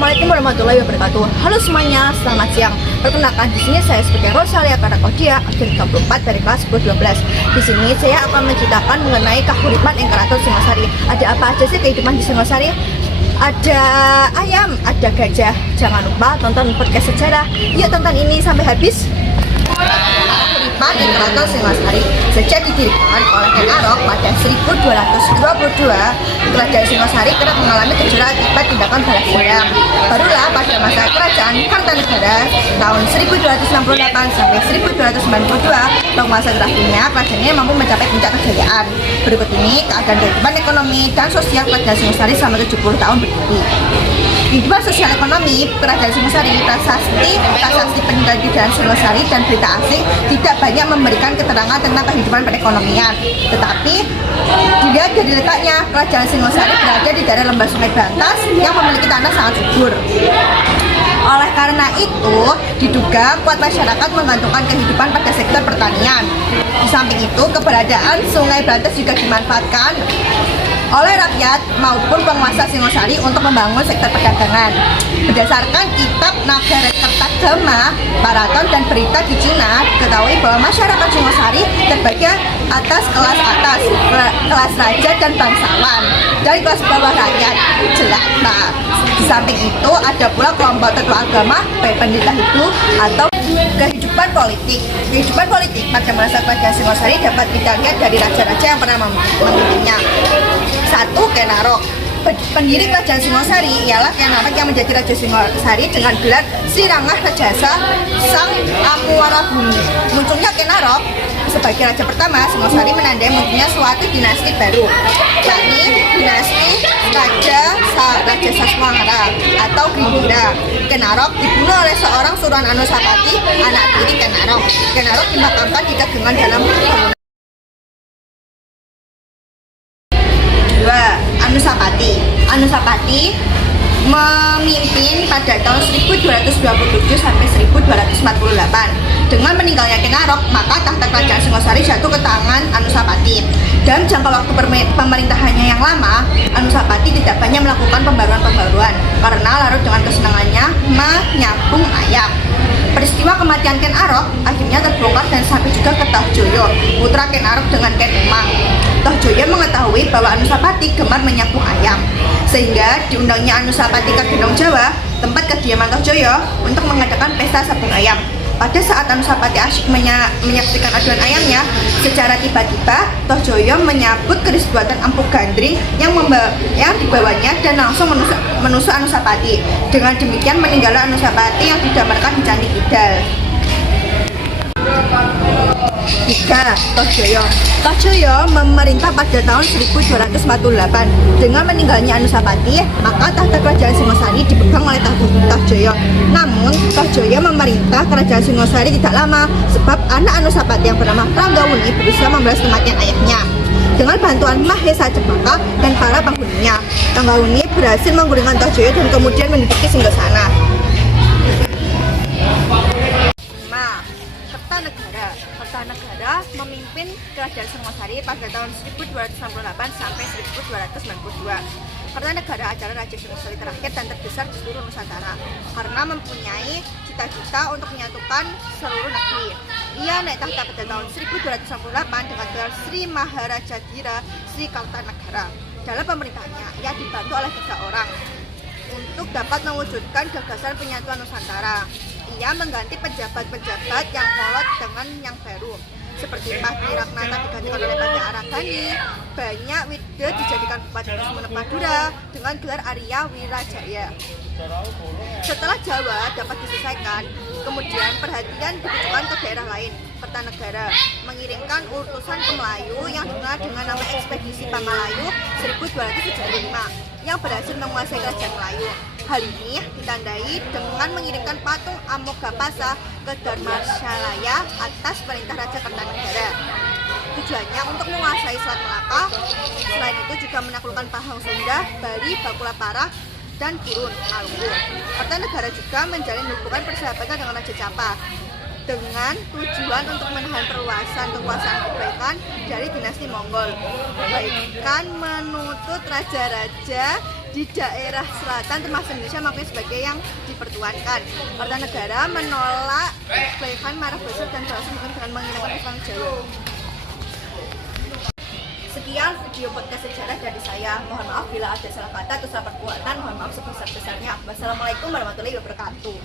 Assalamualaikum warahmatullahi wabarakatuh. Halo semuanya, selamat siang. Perkenalkan, di sini saya sebagai Rosalia Karakodia, absen 34 dari kelas 10-12. Di sini saya akan menceritakan mengenai kahuripan ing Keraton Singosari. Ada apa aja sih kehidupan di Singosari? Ada ayam, ada gajah. Jangan lupa tonton podcast sejarah. Yuk tonton ini sampai habis. Kahuripan ing Keraton Singosari sejak didirikan oleh Ken Arok pada 1222. Kerajaan Singosari kerap mengalami gejolak akibat tindakan balas dendam. Barulah pada masa kerajaan Kartanegara tahun 1268 sampai 1292, long masa terakhirnya kerajaannya mampu mencapai puncak kejayaan. Berikut ini keadaan kehidupan ekonomi dan sosial kerajaan Singosari selama 70 tahun berdiri. Kehidupan sosial ekonomi kerajaan Singosari, prasasti peninggalan kerajaan Singosari dan berita asing tidak banyak memberikan keterangan tentang kehidupan perekonomian. Tetapi dilihat dari letaknya, kerajaan Singosari berada di daerah lembah Sungai Brantas yang memiliki tanah sangat subur. Oleh karena itu, diduga kuat masyarakat menggantungkan kehidupan pada sektor pertanian. Di samping itu, keberadaan Sungai Brantas juga dimanfaatkan oleh rakyat maupun penguasa Singosari untuk membangun sektor perdagangan. Berdasarkan kitab Nagara Kertagama, Paraton dan berita di Cina, diketahui bahwa masyarakat Singosari terbagi atas, kelas raja dan bangsawan, dari kelas bawah rakyat jelata. Di samping itu ada pula kelompok tetua agama, baik pendeta Hindu atau kehidupan politik. Kehidupan politik pada masa kerajaan Singosari dapat kita lihat dari raja-raja yang pernah memimpinnya. 1. Ken Arok. Pendiri kerajaan Singosari ialah Ken Arok yang menjadi raja Singosari dengan gelar Sri Rangah Rajasa Sang Amuwarabhumi. Munculnya Ken Arok sebagai raja pertama Singosari menandai munculnya suatu dinasti baru, yakni dinasti Raja Saswangara atau Grindira. Ken Arok dibunuh oleh seorang Suruhan Anusapati, anak tiri Ken Arok. Ken Arok dimakamkan di Kagengan dalam bangunan. 2. Anusapati memimpin pada tahun 1227 sampai 1248. Dengan meninggalnya Ken Arok, maka tahta kerajaan Singosari jatuh ke tangan Anusapati. Dalam jangka waktu pemerintahannya yang lama, Anusapati tidak banyak melakukan pembaruan karena larut dengan kesenangannya menyambung ayam. Peristiwa kematian Ken Arok akhirnya terbongkar dan sampai juga ke Tohjoyo, putra Ken Arok dengan Ken Umang. Tohjoyo mengetahui bahwa Anusapati gemar menyambung ayam, sehingga diundangnya Anusapati ke Gendong Jawa, tempat kediaman Tohjoyo, untuk mengadakan pesta sabung ayam. Pada saat Anusapati asyik menyaksikan aduan ayamnya, secara tiba-tiba Tohjoyo menyambut keris buatan Empu Gandring yang dibawanya dan langsung menusuk Anusapati. Dengan demikian meninggalnya Anusapati yang didamarkan di Candi Kidal. 3. Tohjoyo memerintah pada tahun 1248. Dengan meninggalnya Anusapati, maka tahta kerajaan Singosari dipegang oleh Tohjoyo. Namun, Tohjoyo memerintah kerajaan Singosari tidak lama, sebab anak Anusapati yang bernama Ranggawuni berusaha membalas kematian ayahnya. Dengan bantuan Mahesa Cempaka dan para penghuninya, Ranggawuni berhasil menggulingkan Tohjoyo dan kemudian menduduki Singgasana. Kertanegara memimpin kerajaan Singosari pada tahun 1268 sampai 1292. Kertanegara adalah raja Singosari terakhir dan terbesar di seluruh Nusantara karena mempunyai cita-cita untuk menyatukan seluruh negeri. Ia naik tahta pada tahun 1268 dengan gelar Sri Maharajadhira Sri Kartanegara. Dalam pemerintahannya, ia dibantu oleh 3 orang untuk dapat mewujudkan gagasan penyatuan Nusantara. Ia mengganti pejabat-pejabat yang kolot dengan yang baru, seperti Pati Ragnata digantikan oleh Pati Aragani, Banyak Widya dijadikan Bupati Sumenep Madura dengan gelar Arya Wirajaya. Setelah Jawa dapat diselesaikan, kemudian perhatian ditujukan ke daerah lain. Kertanegara mengirimkan utusan ke Melayu yang dikenal dengan nama Ekspedisi Pamalayu 1275 yang berhasil menguasai kerajaan Melayu. Hal ini ditandai dengan mengirimkan patung Amogapasa ke Dharmashalaya atas perintah Raja Kertanegara. Tujuannya untuk menguasai Selat Melaka. Selain itu juga menaklukkan Pahang Sunda, Bali, Bakulapara, dan Gurun Maluku. Kertanegara juga menjalin hubungan persahabatan dengan Raja Capa dengan tujuan untuk menahan perluasan kekuasaan kebaikan dari dinasti Mongol, bahkan menuntut raja-raja di daerah selatan termasuk Indonesia mengakui sebagai yang dipertuankan. Kertanegara menolak kebaikan marah besar dan balas dengan menghinakan Islam Jawa. Sekian video podcast sejarah dari saya. Mohon maaf bila ada salah kata atau salah perbuatan. Mohon maaf sebesar-besarnya. Wassalamualaikum warahmatullahi wabarakatuh.